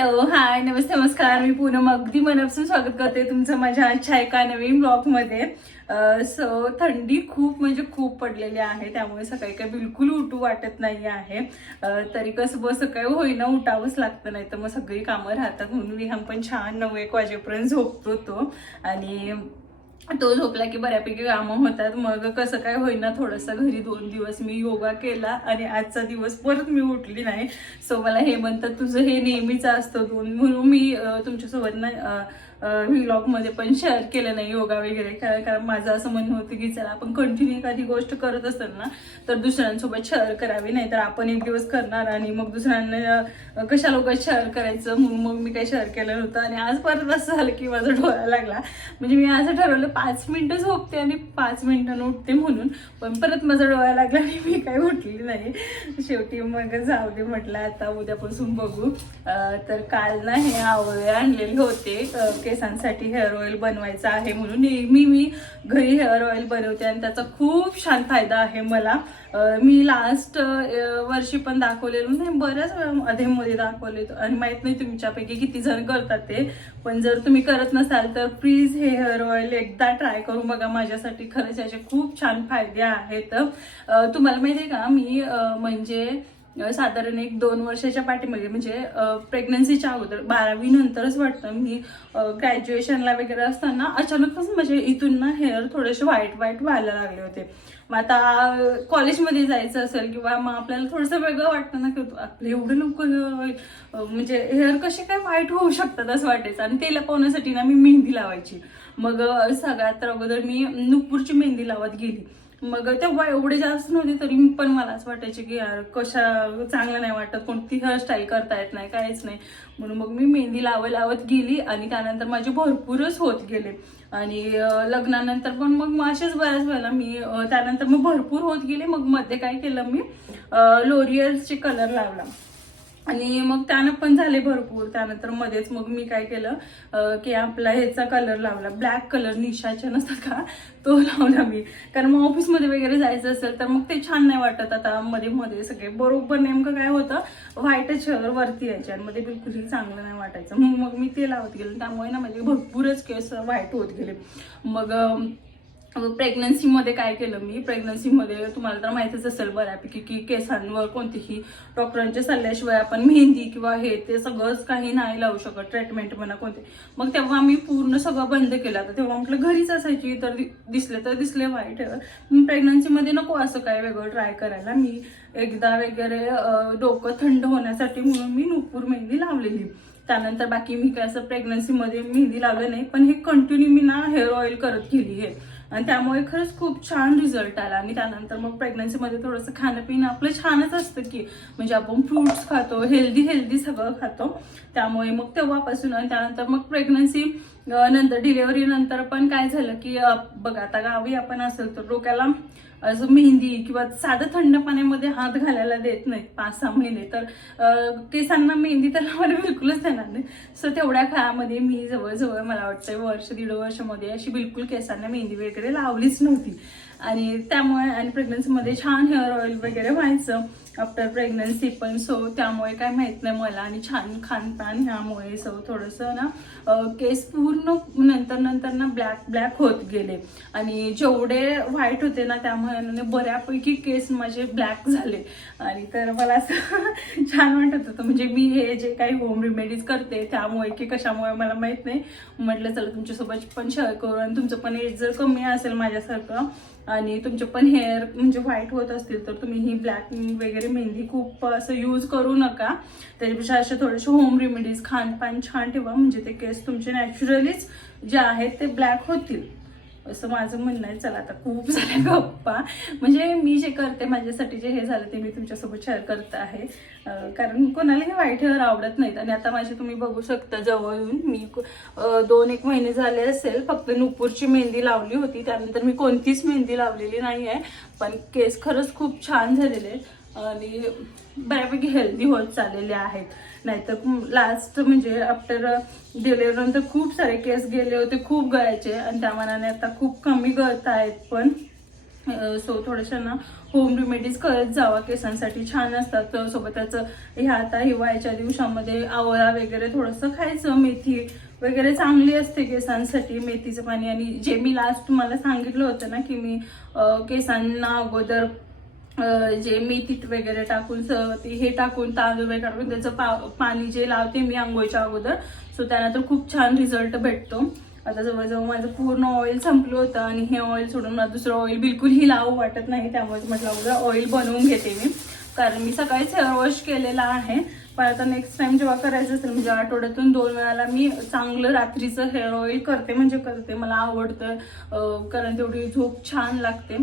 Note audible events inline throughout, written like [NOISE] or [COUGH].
Hello hi नमस्ते नमस्कार. मी पूनम अगदी मनापासून स्वागत करते तुमचं माझ्या आजच्या एका नवीन ब्लॉगमध्ये. सो थंडी खूप म्हणजे खूप पडलेली आहे त्यामुळे सकाळी काही बिलकुल उठू वाटत नाही आहे. तरी कसं बस सकाळी होईना उठावंच लागतं नाही तर मग सगळी कामं राहतात. म्हणून विहान पण छान नऊ एक वाजेपर्यंत झोपतो तो. आणि तो झोपला की बऱ्यापैकी कामं होतात. मग कसं काय होईना थोडंसं घरी दोन दिवस मी योगा केला आणि आजचा दिवस परत मी उठली नाही. सो मला हे म्हणतात तुझं हे नेहमीच असतं दोन. म्हणून मी तुमच्यासोबत ना व्हिलॉगमध्ये पण शेअर केलं नाही योगा वगैरे. कारण माझं असं म्हणणं होतं की चला आपण कंटिन्यू एखादी गोष्ट करत असेल ना तर दुसऱ्यांसोबत शेअर करावी. नाही तर आपण एक दिवस करणार आणि मग दुसऱ्यांना कशा लोकांत शेअर करायचं? म्हणून मग मी काही शेअर केलं नव्हतं. आणि आज परत असं झालं की माझा डोळा लागला. म्हणजे मी असं ठरवलं पाच मिनटं झोपते आणि पाच मिनटानं उठते म्हणून. पण परत माझा डोळा लागला आणि मी काही उठली नाही. शेवटी मग जाऊ दे म्हटलं आता उद्यापासून बघू. तर काल ना हे आवळे आणलेले होते. केसांसाठी हेअर ऑइल बनवायचं आहे म्हणून. नेहमी मी घरी हेअर ऑइल बनवते आणि त्याचा खूप छान फायदा आहे मला. मी लास्ट वर्षी पण दाखवलेलो नाही बऱ्याच वेळा मध्ये दाखवले आणि माहीत नाही तुमच्यापैकी किती जण करतात ते. पण जर तुम्ही करत नसाल तर प्लीज हे हेअर ऑइल एकदा ट्राय करून बघा माझ्यासाठी. खरंच याचे खूप छान फायदे आहेत. तुम्हाला माहिती आहे का मी म्हणजे साधारण एक दोन वर्षाच्या पाठीमागे म्हणजे प्रेग्नन्सीच्या अगोदर बारावी नंतरच वाटतं मी ग्रॅज्युएशनला वगैरे असताना अचानकच म्हणजे इथून ना हेअर थोडेसे व्हाईट व्हाईट व्हायला लागले होते. मग आता कॉलेजमध्ये जायचं असेल किंवा मग आपल्याला थोडंसं वेगळं वाटतं ना की आपले एवढं लोक म्हणजे हेअर कसे काय व्हाईट होऊ शकतात असं वाटायचं. आणि ते लपवण्यासाठी ना मी मेहंदी लावायची. मग सगळ्यात तर अगोदर मी नुपूरची मेहंदी लावत गेली. मग तेव्हा एवढे जास्त नव्हते तरी पण मला असं वाटायचे की यार कशा चांगलं नाही वाटत कोणती हेअरस्टाईल करता येत नाही काहीच नाही. म्हणून मग मी मेहंदी लावत लावत गेली आणि त्यानंतर माझे भरपूरच होत गेले. आणि लग्नानंतर पण मग असेच बऱ्याच वेळेला मी त्यानंतर मग भरपूर होत गेले. मग मध्ये काय केलं मी लोरियल्सचे कलर लावला. आणि मग त्यानं पण झाले भरपूर. त्यानंतर मध्येच मग मी काय केलं की आपला ह्याचा कलर लावला. ब्लॅक कलर निशाच्या नसतात का? तो लावला मी. कारण मग ऑफिसमध्ये वगैरे जायचं असेल तर मग ते छान नाही वाटत. आता मध्ये मध्ये सगळे बरोबर नेमकं काय होतं? व्हाईटच वरती यायचे आणि मध्ये बिलकुलही चांगलं नाही वाटायचं. मग मग मी ते लावत गेले. त्यामुळे ना म्हणजे भरपूरच केस व्हाईट होत गेले. मग प्रेग्नन्सीमध्ये काय केलं मी? प्रेग्नन्सीमध्ये तुम्हाला तर माहितीच असेल बऱ्यापैकी की केसांवर कोणतीही डॉक्टरांच्या सल्ल्याशिवाय आपण मेहंदी किंवा हे ते सगळंच काही नाही लावू शकत ट्रीटमेंट म्हणा कोणते. मग तेव्हा मी पूर्ण सगळं बंद केलं. आता तेव्हा म्हटलं घरीच असायची तर दि- दिसले तर दिसले वाईट. प्रेग्नन्सीमध्ये नको असं काय वेगळं ट्राय करायला. मी एकदा वगैरे डोकं थंड होण्यासाठी म्हणून मी नुपूर मेहंदी लावलेली. त्यानंतर बाकी मी काय असं प्रेग्नन्सीमध्ये मेहंदी लावलं नाही पण हे कंटिन्यू मी ना हेअर ऑइल करत गेली हे आणि त्यामुळे खरंच खूप छान रिझल्ट आला. आणि त्यानंतर मग प्रेग्नन्सीमध्ये थोडंसं खाणं पिणं आपलं छानच असतं की म्हणजे आपण फ्रुट्स खातो हेल्दी हेल्दी सगळं खातो. त्यामुळे मग तेव्हापासून आणि त्यानंतर मग प्रेग्नन्सी नंतर डिलेव्हरी नंतर पण काय झालं की बघा आता गावी आपण असेल तर डोक्याला असं मेहंदी किंवा साधं थंड पाण्यामध्ये हात घालायला देत नाहीत पाच सहा महिने. तर केसांना मेहंदी तर लावायला बिलकुलच देणार नाही. सो तेवढ्या काळामध्ये मी जवळजवळ मला वाटतं वर्ष दीड वर्षामध्ये अशी बिलकुल केसांना मेहंदी वगैरे लावलीच नव्हती. आणि त्यामुळे आणि प्रेग्नन्सीमध्ये छान हेअर ऑइल वगैरे व्हायचं. आफ्टर प्रेग्नन्सी पण. सो त्यामुळे काय माहीत नाही मला आणि छान खानपान ह्यामुळे. सो थोडंसं ना केस पूर्ण नंतर नंतर ना ब्लॅक ब्लॅक होत गेले. आणि जेवढे व्हाईट होते ना त्यामुळे बऱ्यापैकी केस माझे ब्लॅक झाले. आणि तर मला असं [LAUGHS] छान वाटत होतं. म्हणजे मी हे जे काही होम रेमेडीज करते त्यामुळे की कशामुळे मला माहीत नाही. म्हटलं चला तुमच्यासोबत पण शेअर करू आणि तुमचं पण एज जर कमी असेल माझ्यासारखं आणि तुमचे पण हेअर म्हणजे व्हाईट होत असतील तर तुम्ही ही ब्लॅक वगैरे मेहंदी खूप असं यूज करू नका. त्याच्यापेक्षा असे थोडेसे होम रेमेडीज खानपान छान ठेवा. म्हणजे ते केस तुमचे नॅचरलीच जे आहेत ते ब्लॅक होतील. असं माझं म्हणणं आहे. चला आता खूप [LAUGHS] झाल्या गप्पा. म्हणजे मी जे करते माझ्यासाठी जे हे झालं ते मी तुमच्यासोबत शेअर करत आहे. कारण कोणालाही वाईट हेअर आवडत नाहीत. आणि आता माझे तुम्ही बघू शकता जवळून मी दोन एक महिने झाले असेल. फक्त नुपूरची मेहंदी लावली होती. त्यानंतर मी कोणतीच मेहंदी लावलेली नाही आहे पण केस खरंच खूप छान झालेले आहेत. आणि बऱ्यापैकी हेल्दी होत चाललेले आहेत. नाहीतर लास्ट म्हणजे आफ्टर डिलिव्हरीनंतर खूप सारे केस गेले होते खूप गळायचे. आणि त्या मनाने आता खूप कमी गळत आहेत पण सो थोड्याशा ना होम रेमेडीज करत जावा. केसांसाठी छान असतात. सोबतच ह्या आता हिवाळ्याच्या दिवसामध्ये आवळा वगैरे थोडंसं खायचं. मेथी वगैरे चांगली असते केसांसाठी. मेथीचं पाणी. आणि जे मी लास्ट तुम्हाला सांगितलं होतं ना की मी केसांना अगोदर जे मेथीत वगैरे टाकून स- हे टाकून तांदूळ वगैरे टाकून त्याचं पा पाणी जे लावते मी आंघोळीच्या अगोदर सो त्यानंतर खूप छान रिझल्ट भेटतो. आता जवळजवळ माझं पूर्ण ऑइल संपलं होतं आणि हे ऑइल सोडून मला दुसरं ऑइल बिलकुलही लावू वाटत नाही त्यामुळे म्हटलं अगोदर ऑइल बनवून घेते मी. कारण मी सकाळीच हेअर वॉश केलेला आहे पण आता नेक्स्ट टाइम जेव्हा करायचं असेल म्हणजे आठवड्यातून दोन वेळाला मी चांगलं रात्रीचं हेअर ऑइल करते म्हणजे करते मला आवडतं कारण तेवढी झोप छान लागते.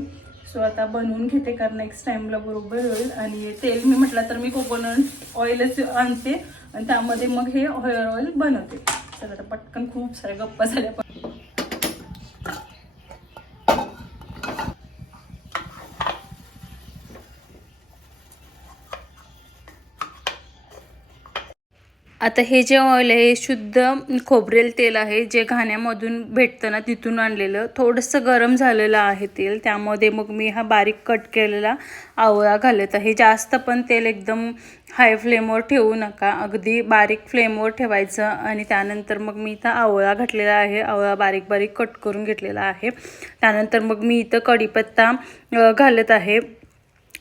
सो आता बनवून घेते कारण नेक्स्ट टाइमला बरोबर होईल. आणि तेल मी म्हटलं तर मी कोकोनट ऑइलच आणते. आणि त्यामध्ये मग हे हेअर ऑइल बनवते. तर आता पटकन खूप साऱ्या गप्पा झाल्या. आता हे जे ऑइल आहे हे शुद्ध खोबरेल तेल आहे जे घाण्यामधून भेटतं ना तिथून आणलेलं. थोडंसं गरम झालेलं आहे तेल त्यामध्ये मग मी हा बारीक कट केलेला आवळा घालत आहे. जास्त पण तेल एकदम हाय फ्लेमवर ठेवू नका. अगदी बारीक फ्लेमवर ठेवायचं आणि त्यानंतर मग मी इथं आवळा घातलेला आहे. आवळा बारीक बारीक कट करून घेतलेला आहे. त्यानंतर मग मी इथं कढीपत्ता घालत आहे.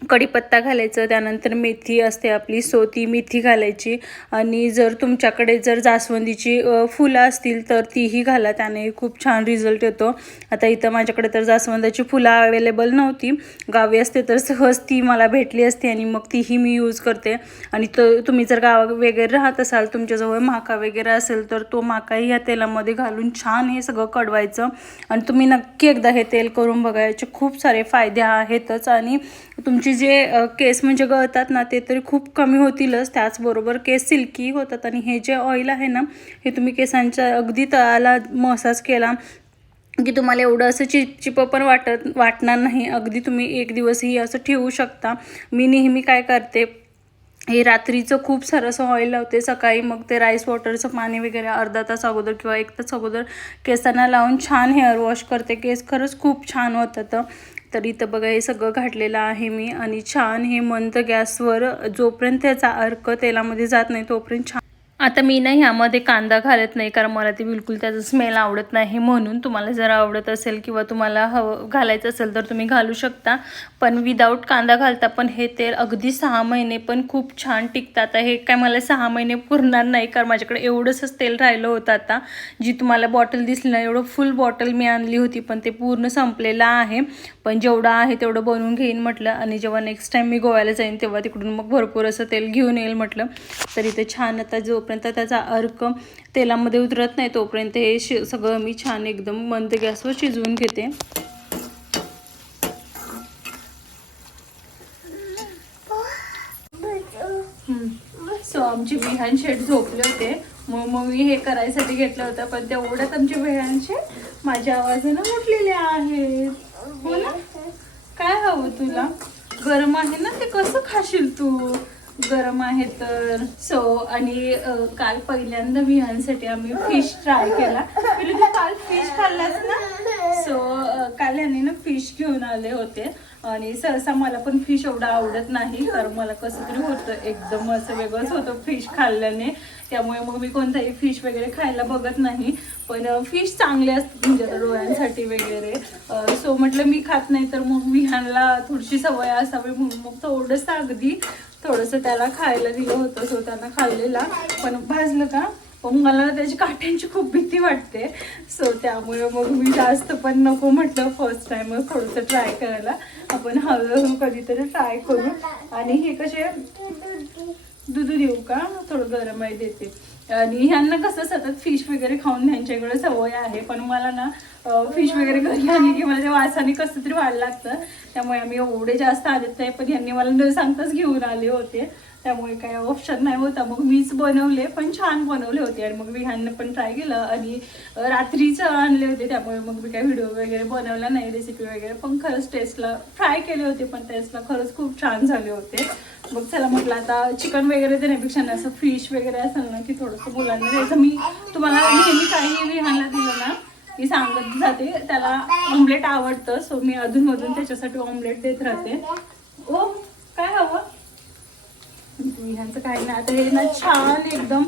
कढीपत्ता घालायचं त्यानंतर मेथी असते आपली सो ती मेथी घालायची. आणि जर तुमच्याकडे जर जास्वंदीची फुलं असतील तर तीही घाला त्याने खूप छान रिझल्ट येतो. आता इथं माझ्याकडे तर जास्वंदाची फुलं अवेलेबल नव्हती. गावी असते तर सहज ती मला भेटली असती आणि मग तीही मी यूज करते. आणि तो तुम्ही जर गावा वगैरे राहत असाल तुमच्याजवळ माका वगैरे असेल तर तो माकाही या तेलामध्ये घालून छान हे सगळं कडवायचं आणि तुम्ही नक्की एकदा हे तेल करून बघायचे खूप सारे फायदे आहेतच. आणि तुमची जे केस म्हणजे गळतात ना ते तरी खूप कमी होतीलच. त्याचबरोबर केस सिल्की होतात आणि हे जे ऑइल आहे ना हे तुम्ही केसांच्या अगदी तळाला मसाज केला की तुम्हाला एवढं असं चिपचिप पण वाटत वाटणार नाही. अगदी तुम्ही एक दिवसही असं ठेवू शकता. मी नेहमी काय करते हे रात्रीचं खूप सारं असं ऑइल लावते. सकाळी मग ते राईस वॉटरचं पाणी वगैरे अर्धा तास अगोदर किंवा एक तास अगोदर केसांना लावून छान हेअर वॉश करते. केस खरंच खूप छान होतं तर इथं बघा हे सगळं घातलेलं आहे मी. आणि छान हे मंद गॅसवर जोपर्यंत त्याचा अर्क तेलामध्ये जात नाही तोपर्यंत छान आता मी ना ह्यामध्ये कांदा घालत नाही कारण मला ते बिलकुल त्याचा स्मेल आवडत नाही म्हणून तुम्हाला जर आवडत असेल किंवा तुम्हाला हवं घालायचं असेल तर तुम्ही घालू शकता. पण विदाऊट कांदा घालता पण हे तेल अगदी सहा महिने पण खूप छान टिकतं. आता हे काय मला सहा महिने पुरणार नाही कारण माझ्याकडे एवढंसंच तेल राहिलं होतं आता. जी तुम्हाला बॉटल दिसली ना एवढं फुल बॉटल मी आणली होती पण ते पूर्ण संपलेलं आहे. पण जेवढं आहे तेवढं बनवून घेईन म्हटलं आणि जेव्हा नेक्स्ट टाईम मी गोव्याला जाईन तेव्हा तिकडून मग भरपूर असं तेल घेऊन येईल म्हटलं. तर इथे छान आता जो जोपर्यंत त्याचा अर्क तेलामध्ये उतरत नाही तोपर्यंत हे शि सगळं मी छान एकदम मंद गॅसवर शिजवून घेते. सो आमची विहान शेट झोपले होते. मग मग मी हे करायसाठी घेतलं होतं पण तेवढ्यात आमचे विहान शेट माझ्या आवाजानं उठलेले आहेत हो ना? काय हवं तुला? गरम आहे ना? ते कसं खाशील तू? गरम आहे तर. सो आणि काल पहिल्यांदा विहांसाठी आम्ही फिश ट्राय केला. तू काल फिश खाल्लास ना? सो काल यांनी ना फिश घेऊन आले होते. आणि सहसा मला पण फिश एवढं आवडत नाही. तर मला कसं तरी होतं. एकदम असं वेगळंच होतं फिश खाल्ल्याने. त्यामुळे मग मी कोणताही फिश वगैरे खायला बघत नाही. पण फिश चांगले असतात म्हणजे डोळ्यांसाठी वगैरे. सो म्हटलं मी खात नाही तर मग विहानला थोडीशी सवय असावी म्हणून मग थोडंसं अगदी थोडंसं त्याला खायला दिलं होतं सो त्यानं खाल्लेला. पण भाजलं का? मग मला त्याची काठ्यांची खूप भीती वाटते. सो त्यामुळे मग मी जास्त पण नको म्हटलं फर्स्ट टाइम थोडंसं ट्राय करायला. आपण हळूहळू कधीतरी ट्राय करू. आणि हे कसे दूध देऊ का? थोडं गरम आहे देते. आणि ह्यांना कसं सतत फिश वगैरे खाऊन ह्यांच्याकडे सवय आहे. पण मला ना फिश वगैरे घरी आली की मला त्या वासाने कसं तरी व्हायला लागतं. त्यामुळे आम्ही एवढे जास्त आलेत नाही पण ह्यांनी मला न सांगताच घेऊन आले होते. त्यामुळे काही ऑप्शन नाही होता. मग मीच बनवले पण छान बनवले होते. आणि मग मी ह्यांना पण ट्राय केलं. आणि रात्रीच आणले होते. त्यामुळे मग मी काही व्हिडिओ वगैरे बनवला नाही. रेसिपी वगैरे पण खरंच टेस्टला ट्राय केले होते. पण टेस्टला खरंच खूप छान झाले होते. मग चला म्हटलं आता चिकन वगैरे देण्यापेक्षा ना असं फिश वगैरे असेल ना की थोडंसं मुलांना द्यायचं. मी तुम्हाला नेहमी काही विहानला दिलं ना मी सांगत जाते त्याला ऑमलेट आवडतं सो मी अधूनमधून त्याच्यासाठी ऑमलेट देत राहते. ओ काय हवं? विहानचं काही नाही आता हे ना छान एकदम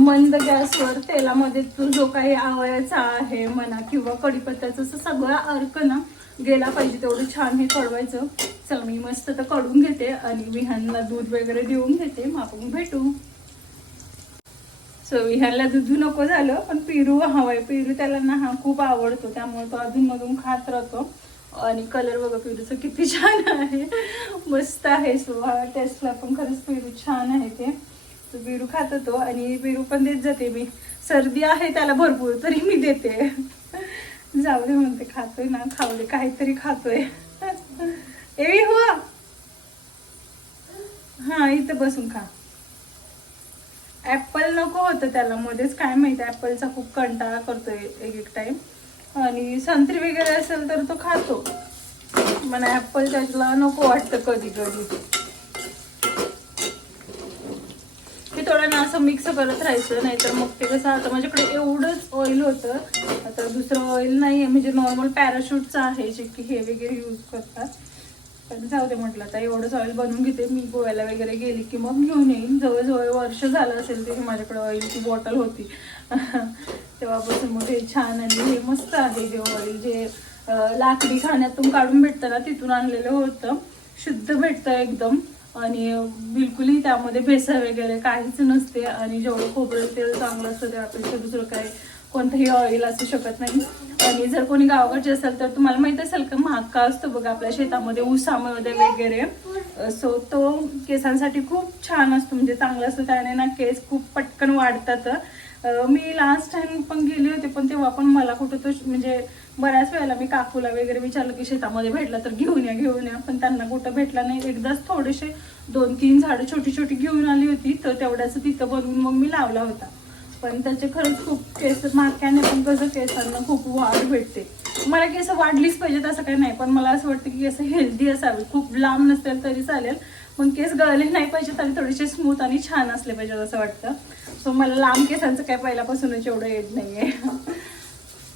मंद गॅसवर तेलामध्ये तो जो काही आवळ्याचा आहे म्हणा किंवा कढीपत्त्याचं असं सगळा अर्क ना गेला पाहिजे तेवढं छान हे कळवायचं चल मी मस्त तर काढून घेते आणि विहानला दूध वगैरे देऊन घेते. मग आपण भेटू. सो विहानला दुधू नको झालं पण पिरू हवाय पिरू त्याला ना हा खूप आवडतो. त्यामुळे तो अधूनमधून खात राहतो. आणि कलर बघा पिरूचं किती [LAUGHS] छान आहे. मस्त आहे. सो हा टेस्टला पण खरंच पिरू छान आहे ते. तो पिरू खात होतो आणि पिरू पण देत जाते मी. सर्दी आहे त्याला भरपूर तरी मी देते. [LAUGHS] जाऊ दे म्हणते खातोय ना खाऊ दे काहीतरी खातोय. एवी हो. हा इथं बसून खा. ऍपल नको होतं त्याला मध्येच काय माहिती ऍपलचा खूप कंटाळा करतोय एक एक टाइम आणि संत्री वगैरे असेल तर तो खातो. मला ऍपल त्याला नको वाटतं कधी कधी मी थोडं ना असं मिक्स करत राहायचं नाहीतर मग ते कसं आता माझ्याकडे एवढंच ऑइल होतं. आता दुसरं ऑइल नाही आहे म्हणजे नॉर्मल पॅराशूटचं आहे जे की हे वगैरे यूज करतात. पण जाऊ दे म्हटलं आता एवढंच ऑइल बनवून घेते मी गोव्याला वगैरे गेली की मग घेऊन येईन. जवळजवळ वर्ष झालं असेल ते माझ्याकडे ऑइलची बॉटल होती. [LAUGHS] तेव्हापासून मग हे छान आणि हे मस्त आहे जे ऑइल जे लाकडी खाण्यातून काढून भेटतं ना तिथून आणलेलं होतं. शुद्ध भेटतं एकदम. आणि बिलकुलही त्यामध्ये भेसळ वगैरे काहीच नसते. आणि जेवढं खोबरं तेल चांगलं असतं त्यापेक्षा दुसरं काही कोणतंही ऑइल असू शकत नाही. आणि जर कोणी गावाकडचे असेल तर तुम्हाला माहीत असेल का महाग का असतो बघा आपल्या शेतामध्ये ऊसामध्ये वगैरे. सो तो केसांसाठी खूप छान असतो म्हणजे चांगला असतो. त्याने ना केस खूप पटकन वाढतात. मी लास्ट टाइम पण गेली होते पण तेव्हा पण मला कुठं तो म्हणजे बऱ्याच वेळेला मी काकूला वगैरे विचारलं की शेतामध्ये भेटला तर घेऊन या घेऊन या. पण त्यांना कुठं भेटला नाही. एकदाच थोडेसे दोन तीन झाडं छोटी छोटी घेऊन आली होती तर तेवढ्याच तिथं बनवून मग मी लावला होता. पण त्याचे खरंच खूप केस माक्याने पण कसं केसांना खूप वाढ भेटते. मला केस वाढलीच पाहिजेत असं काही नाही पण मला असं वाटतं की केस हेल्दी असावे खूप लांब नसतील तरी चालेल पण केस गळले नाही पाहिजे तरी थोडेसे स्मूथ आणि छान असले पाहिजेत असं वाटतं. सो मला लांब केसांचं काय पहिल्यापासूनच एवढं येत नाही आहे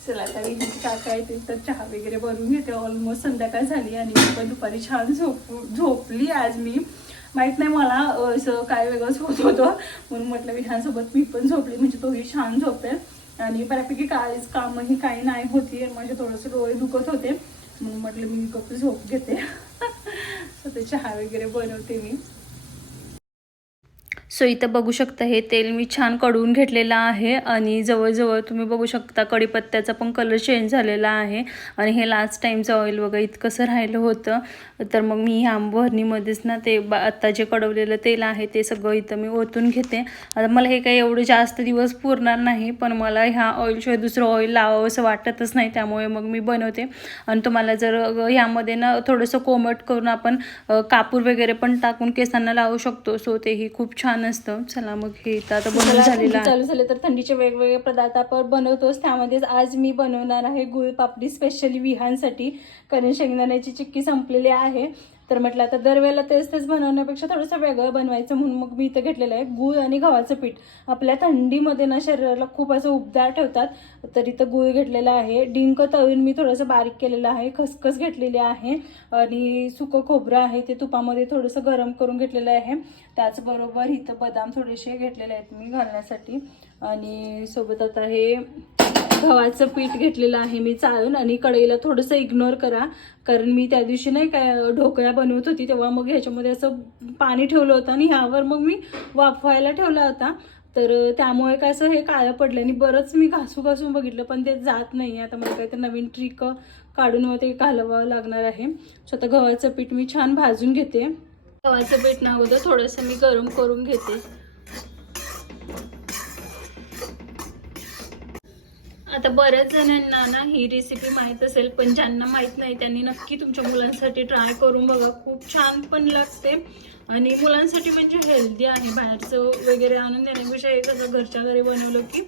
चला आता विजेची काका येतील तर चहा वगैरे बनवून घेते. ऑलमोस्ट संध्याकाळ झाली आणि पण दुपारी छान झोप झोपली आज मी. माहीत नाही मला असं काय वेगळंच होत होतं. म्हणून म्हटलं विहानसोबत मी पण झोपली म्हणजे तोही छान झोपेल. आणि बऱ्यापैकी काळीच कामही काही नाही होती माझे थोडंसं डोळे दुखत होते. म्हणून म्हटलं मी गप्प झोप घेते. [LAUGHS] स्वतः चहा वगैरे बनवते मी. सो इथं बघू शकता हे तेल मी छान कडवून घेतलेलं आहे आणि जवळजवळ तुम्ही बघू शकता कढीपत्त्याचा पण कलर चेंज झालेला आहे. आणि हे लास्ट टाईमचं ऑइल बघा इतकंसं राहिलं होतं. तर मग मी ह्या भरणीमध्येच ना ते बा आत्ता जे कडवलेलं तेल आहे ते सगळं इथं मी ओतून घेते. आता मला हे काही एवढं जास्त दिवस पुरणार नाही पण मला ह्या ऑइलशिवाय दुसरं ऑइल लावावं असं वाटतच नाही. त्यामुळे मग मी बनवते. आणि तुम्हाला जर ह्यामध्ये ना थोडंसं कोमट करून आपण कापूर वगैरे पण टाकून केसांना लावू शकतो. सो तेही खूप छान असतं. चला मग हे इथं आता बनवून झालेलं चालू झाले तर थंडीचे वेगवेगळे पदार्थ आपण बनवतोच. त्यामध्येच आज मी बनवणार आहे गुळ पापडी स्पेशली विहांसाठी कारण शेंगदाण्याची चिक्की संपलेली आहे. तर म्हटलं आता दरवेळेला तेच तेच बनवण्यापेक्षा थोडंसं वेगळं बनवायचं म्हणून मग मी इथं घेतलेलं आहे. गूळ आणि गव्हाचं पीठ. आपल्या थंडीमध्ये ना शरीराला खूप असं उबदार ठेवतात. तर इथं गूळ घेतलेला आहे. डिंक तळून मी थोडंसं बारीक केलेलं आहे. खसखस घेतलेली आहे. आणि सुकं खोबरं आहे ते तुपामध्ये थोडंसं गरम करून घेतलेलं आहे. त्याचबरोबर इथं बदाम थोडेसे घेतलेले आहेत मी घालण्यासाठी. आणि सोबत आता हे गव्हाचं पीठ घेतलेलं आहे मी चाळून आणि कढईला थोडंसं इग्नोर करा. कारण मी त्या दिवशी नाही काय ढोकळ्या बनवत होती तेव्हा मग ह्याच्यामध्ये असं पाणी ठेवलं होतं आणि ह्यावर मग मी वाफवायला ठेवला होता. तर त्यामुळे काय असं हे काळं पडलं आणि बरंच मी घासू घासून बघितलं पण ते जात नाही आता मला काहीतरी नवीन ट्रिक काढून मग ते घालवावं लागणार आहे. सो आता गव्हाचं पीठ मी छान भाजून घेते. गव्हाचं पीठ ना अगोदर थोडंसं मी गरम करून घेते. आता बऱ्याच जणांना ना ही रेसिपी माहीत असेल पण ज्यांना माहीत नाही त्यांनी नक्की तुमच्या मुलांसाठी ट्राय करून बघा. खूप छान पण लागते. आणि मुलांसाठी म्हणजे हेल्दी आहे. बाहेरचं वगैरे आणून देण्यापेक्षा हे कसं घरच्या घरी बनवलं की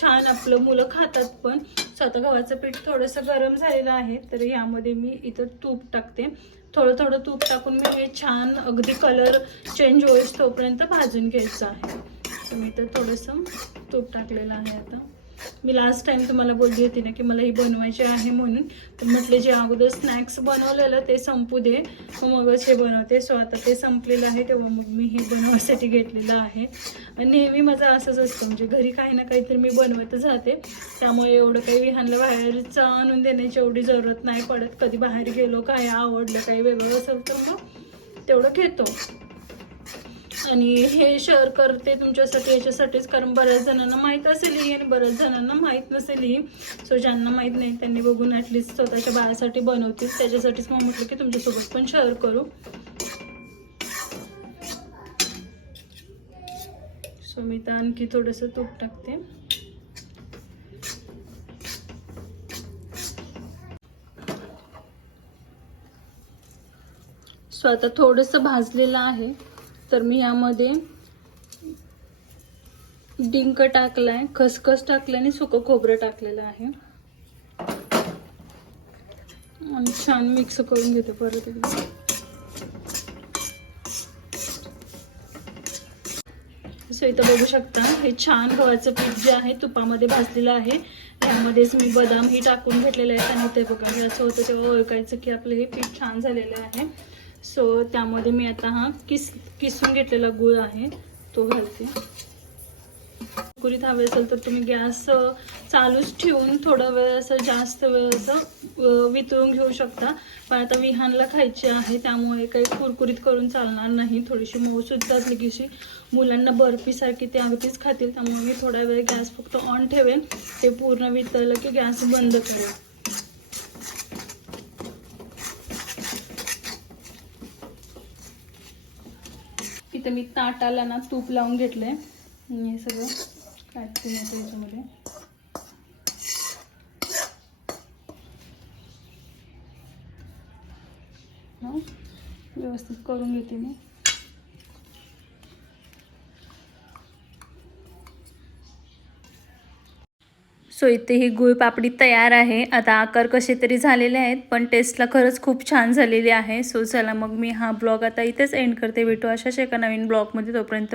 छान आपलं मुलं खातात पण. स्वतः गव्हाचं पीठ थोडंसं गरम झालेलं आहे तर यामध्ये मी इथं तूप टाकते. थोडं थोडं तूप टाकून मी हे छान अगदी कलर चेंज होईल तोपर्यंत भाजून घ्यायचं आहे. तर मी इथं थोडंसं तूप टाकलेलं आहे आता. मी लास्ट टाइम तुम्हाला बोलली होती ना की मला ही बनवायची आहे म्हणून. तर म्हटले जे अगोदर स्नॅक्स बनवलेलं ते संपू दे. मगच हे बनवते. सो आता ते संपलेलं आहे तेव्हा मग मी हे बनवायसाठी घेतलेलं आहे. आणि नेहमी माझं असंच असतं. म्हणजे घरी काही ना काहीतरी मी बनवतच राहते. त्यामुळे एवढं काही विहानला बाहेरचं आणून देण्याची एवढी जरूरत नाही पडत. कधी बाहेर गेलो काय आवडलं काही वेगळं असेल तर मग तेवढं घेतो. आणि हे शेअर करते तुमच्यासाठी याच्यासाठीच. कारण बऱ्याच जणांना माहीत असेलही आणि बऱ्याच जणांना माहीत नसेलही सो ज्यांना माहीत नाही त्यांनी बघून ॲटलिस्ट स्वतःच्या बाळासाठी बनवतील. त्याच्यासाठीच मग म्हटलं की तुमच्यासोबत पण शेअर करू. सो मी तर आणखी थोडंसं तूप टाकते. सो आता थोडंसं भाजलेलं आहे. तर मी यामध्ये डिंक टाकलाय खसखस टाकलं आणि सुकं खोबरं टाकलेलं आहे. आणि छान मिक्स करून घेते परत एकदा. सो इथं बघू शकता हे छान गव्हाचं पीठ जे आहे तुपामध्ये भाजलेलं आहे. त्यामध्येच मी बदाम ही टाकून घेतलेले आहेत आणि ते बघा हे असं होतं तेव्हा ओळखायचं की आपलं हे पीठ छान झालेलं आहे. सो त्यामध्ये मी आता हा किस किसून घेतलेला गुळ आहे तो घालते. कुरीत हवे असेल तर तुम्ही गॅस चालूच ठेवून थोडा वेळ असं जास्त वेळ असं वितळून घेऊ शकता. पण आता विहानला खायची आहे त्यामुळे काही कुरकुरीत करून चालणार नाही. थोडीशी मऊसुद्धा असली की मुलांना बर्फीसारखी ते अगदीच खातील. त्यामुळे मी थोडा वेळ गॅस फक्त ऑन ठेवेन. ते पूर्ण वितळलं की गॅस बंद करेन. इथं मी ताटाला ना तूप लावून घेतलंय. आहे हे सगळं काढते मी याच्यामध्ये. व्यवस्थित करून घेते मी. सो इथे ही गुळ पापडी तयार आहे. आता आकार कसे तरी झालेले आहेत पण टेस्टला खरंच खूप छान झालेली आहे. सो चला मग मी हा ब्लॉग आता इथेच एंड करते. भेटू अशाच एका नवीन ब्लॉगमध्ये तोपर्यंत.